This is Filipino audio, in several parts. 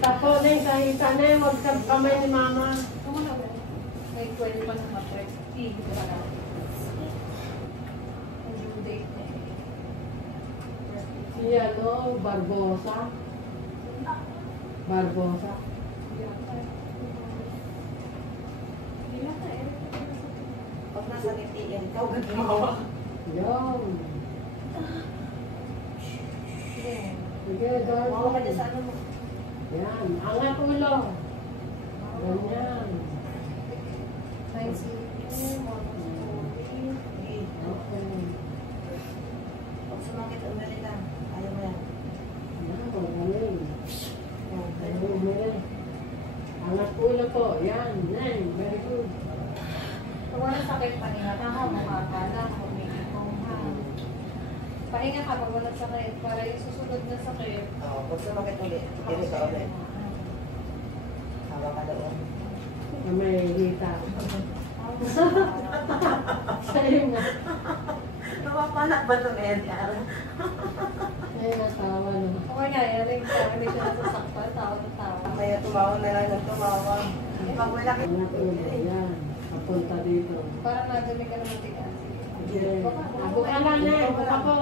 Tapo na yung kahita na yung huwag sa kamay ni mama. Ano na ba? May 12 pa sa matwag. Hindi ko pala. Ang due date na eh. Si ano, Barbosa. Barbosa. Pag nasa ngitian ka, huwag gumawa. Yun. Sige, dahil Mawa ka dyan sa ano mo. yan, angat ulo. Ganyan. Nice. Okay. Pag sumakit, umali lang. Ayaw mo yan. Yan, magaling. Magaling. Angat ulo po. Yan, yan. Very good. Pag walang sakit, pahinga ka ha, mukha ka lang, humikong ha. Pahinga ka pag walang sakit, para yung susunod na sakit. Oo, pag sumakit ulit, dili ka ulit. Hawa ka doon. Na may hita. Sa'yo nga. Napapanak ba ito, Edgar? Ay, natawa naman. Okay nga, yaring sa hindi siya nasasaktan, tawa na tawa. Kaya tumawa na lang ng tumawa. Pag wala ka, Angat ulo. Yan. Papunta dito. Parang nadinig ka naman tigas. Sige. Buka lang na. Buka po.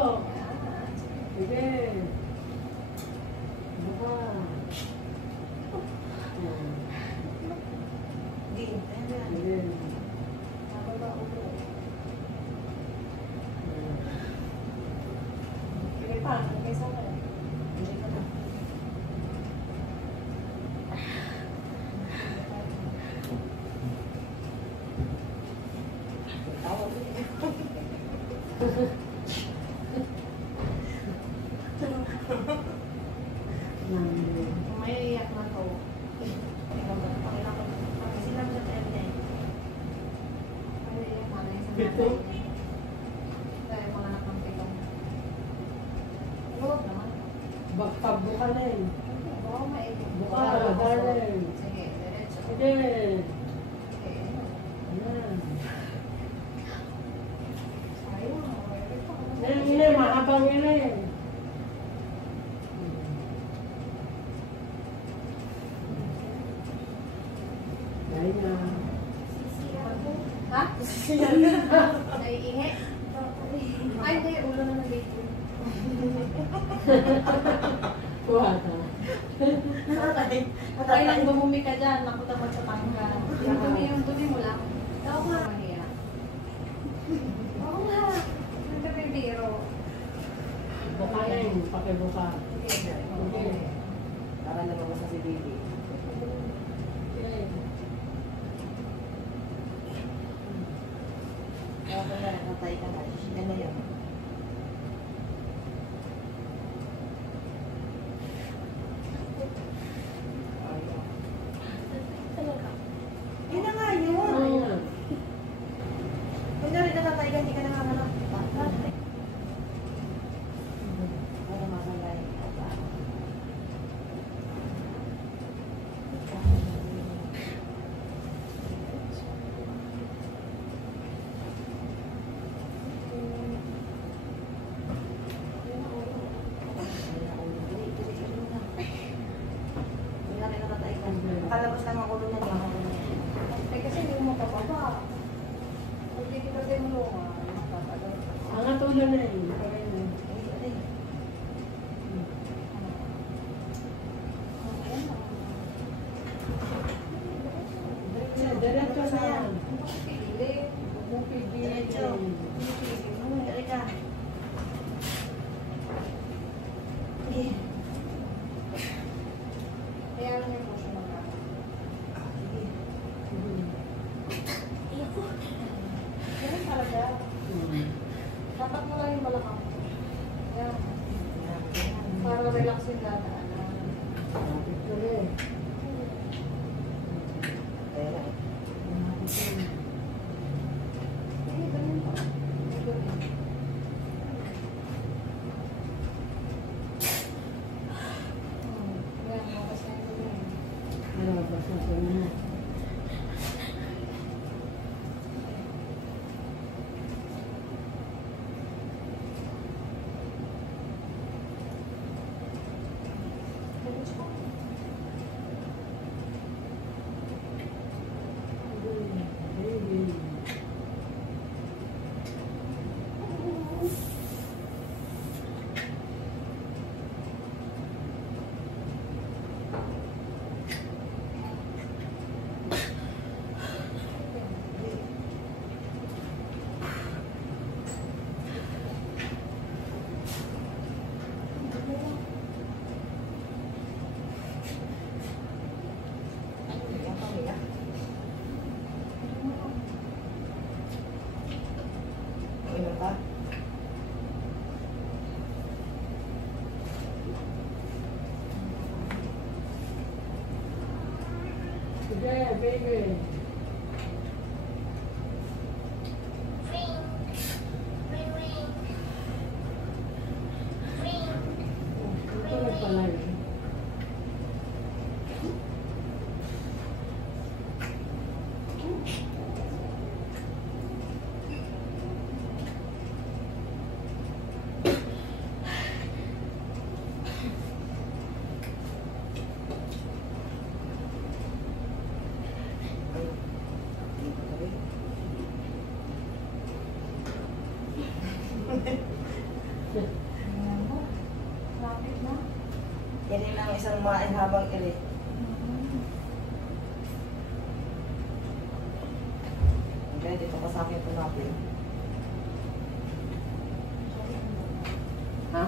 Sige. Buka. Yan. din. Sige. Sige pa, okay sa akin. Hindi ka na. Tawag Kung may iyak na to, Silang sa tete. may iyak na isang Pito? Dahil mga anak ng pitong. Huwag naman. Buka na yun. Oo, maiyak. Buka, darling. Sige, diretso. Sige. Okay. Yan. Sayang, okay pa. Yan, yan. Mahabang yun eh. Ganyan. Ha? Naiingi? Ay, hindi. Ulo na ng baby. Kuha ka. Ay, lang bumumi ka dyan. Nakutamad sa tangga. Yung dumi mo lang. Oo nga. Mahiya. Oo nga. Nagkapibiro. Buka na yun. Pakibuka. Okay. Para lumabas na si baby. Okay. Kaya kung natay ka na, yan na yun. Yun na nga yun. Ayan. Kung na rin natatay ka, hindi ka nanganganak. Para makalay ka ba? Nakalabas lang ang ulo na niya. Eh, kasi hindi mo mapapaba. Kung hindi kita tinulungan, mapapagod. Angat ulo na yun. Diretso na yan. Pili. Bumupigil. Diretso. Dali ka. Kaya lang yung puso ng kama. Ganun talaga. Dapat mo lang yung balakang. Yan. Para relax yung dadaanan. Eh, ganun pa. Eh, ganun. Yan, makas na yung ganun. Basta sa na. Sige, baby. Tulog pala yun. Lapit na. Yan lang isang main habang iri. Okay, dito pa sa akin punapin. Ha?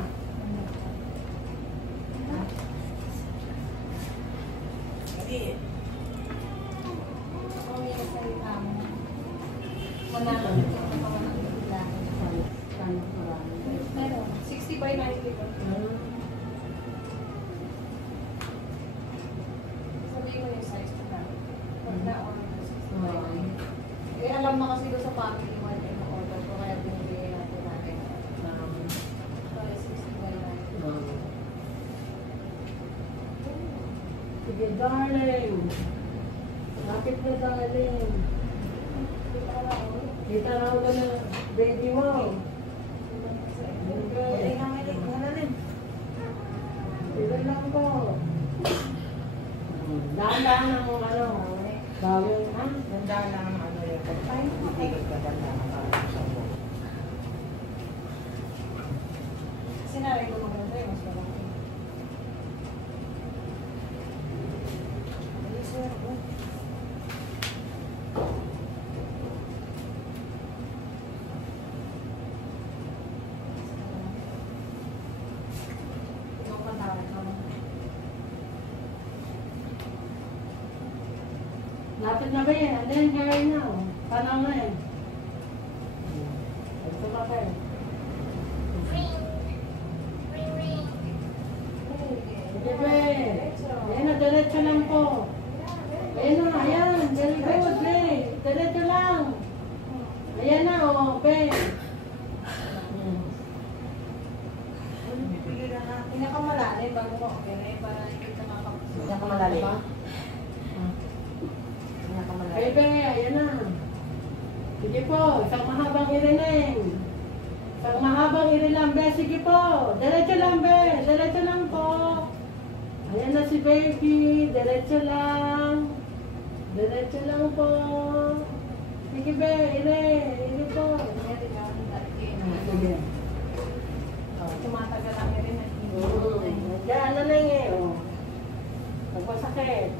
Hindi. Kung may salita mo. Manalo ito ng mga nagbibilang. Kano marami. Meron. 60 by 90 ko. Sabihin mo yung size ko na. Pag na-order ko 60 by 90. Eh, alam na kasi doon sa family mo yung order ko, kaya binibigay natin natin. Kaya 60 by 90. Sige, darling. Lapit na, darling. Dito ka na, oh. Kita na ulit na baby mo. Hindi na may rin. Ilay lang ko. Dahan-dahan ang ano. Bawal, ha? Ganda lang ang ano yung pagkain. Hindi ka ganda ang parang sa mo. Sinabi ko maganda yung mas malaki. Ay, sir. Ikaw pa tawag ka mo. Lapit na ba yan? Ano yung hair na? Tanaw na yan. Ito ka pa yan. Sige, be. Ayan na, diretso lang po. Ayan na, ayan. Very good, be. Diretso lang. Ayan na, o, be. Pinakamalalim bago mo, okay? Para hindi ka makapagod. Pinakamalalim. Diba? Pinakamalaki. Ay, be, ayan na. Sige po, isang mahabang irining. Isang mahabang irilang, be. Sige po. Diretso lang, be. Diretso lang po. Ayan na si baby. Diretso lang. Diretso lang po. Sige, be. Ire. Ire po. Hindi ka Sige. tumatagal lang rin ang Diyan, ano na yun eh. Oh. Pagpasakit.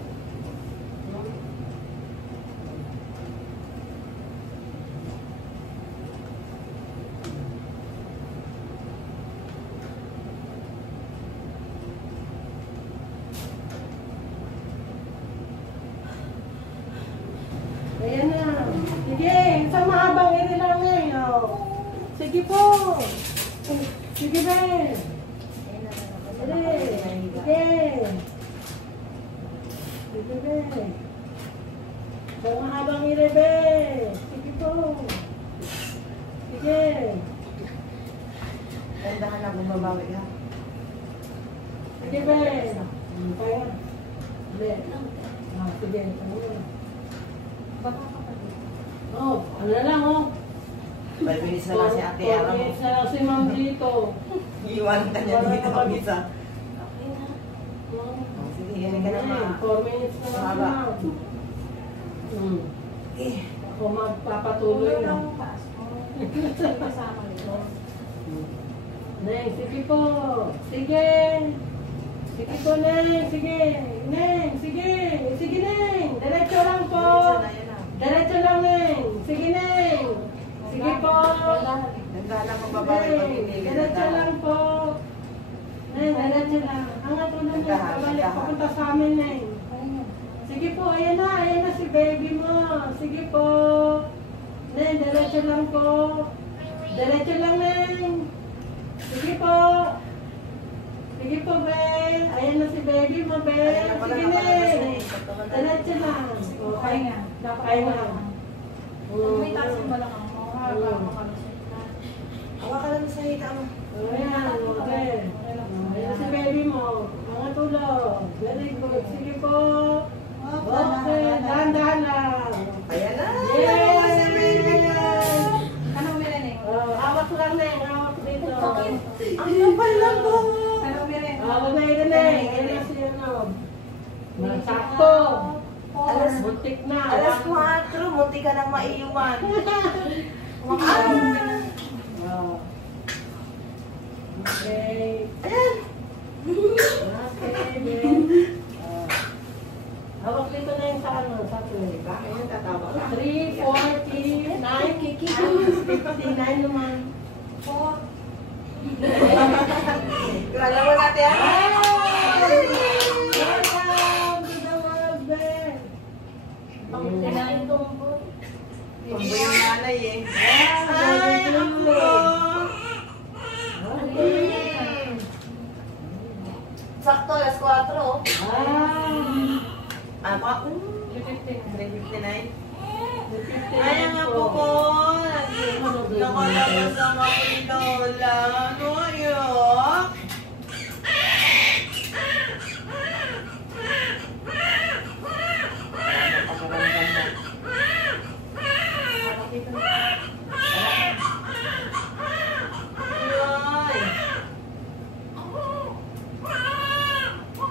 Ayan na. Sige, isang mahabang iri lang eh. Oh. Sige po. Sige, be. Sige. Sige. Sige, be. Isang mahabang iri, be. Sige po. Sige. Gandahan lang bumabawi ha. Sige, be. Kaya. Be. Ah, sige. Baka kapatid. Oh, ano na lang, oh. 5 minutes na lang si ate. 4 Alam mo. minutes na lang si ma'am dito. Iwan ka niya dito mag-isa. Okay na. Oh. Sige, yan ka na ma. 4 minutes na lang si Mahaba. ma'am. Eh, Ako magpapatuloy na. Ang taas mo. Sige, kasama nito. Neng, sige po. Sige. Sige po, Neng. Sige. Neng, sige. Sige, Neng. Diretso lang po. Diretso lang, Neng. Sige, Neng. Sige po. Gandahan lang magbabawi pag hindi Diretso lang po. Neng, diretso lang. Angat mo na, Neng. Pabalik papunta sa amin, Neng. Sige po, ayan na si baby mo. Sige po. Neng, diretso lang po. Diretso lang, Neng. Sige po. Sige po, be. Ayan na si baby mo, be. Sige, Neng. Diretso lang. Okay nga. Dapat Kaya nga. Kung may taas yung balakang mo, para makalusot na. Awa ka lang sa hita mo. Ayan, okay. Ayan si baby mo. Mga tulog. Very good. Sige po. Okay, dahan-dahan lang. Ayan na. Yay! Si baby yan. Anong meron eh? Hawak lang na. Hawak dito. Ang kapal lang po. Anong meron? Huwag na yun eh. Yan na si ano. Sakto. Alas- Buntik na. Alas 4, munti ka nang maiwan. Oh. Okay. Ayan. Okay, then. Hawak dito na yung sa ano, sa play. Ayan, tatawa ka. 3, 49, kiki. 59 naman. Kala mo natin yan. Welcome to the world, Ben. Kinain tumbo. Tumbo yung nanay eh. Ay, ako. Okay. Sakto, alas 4. Oh. Ah, Ama, 3:59. Ay, ang apo ko. Nakalabas ang ako ni Lola. Ano yun?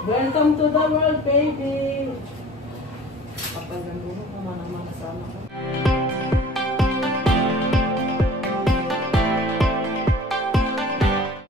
welcome to the world, baby. Kapag ganda mo, kung ano man kasama.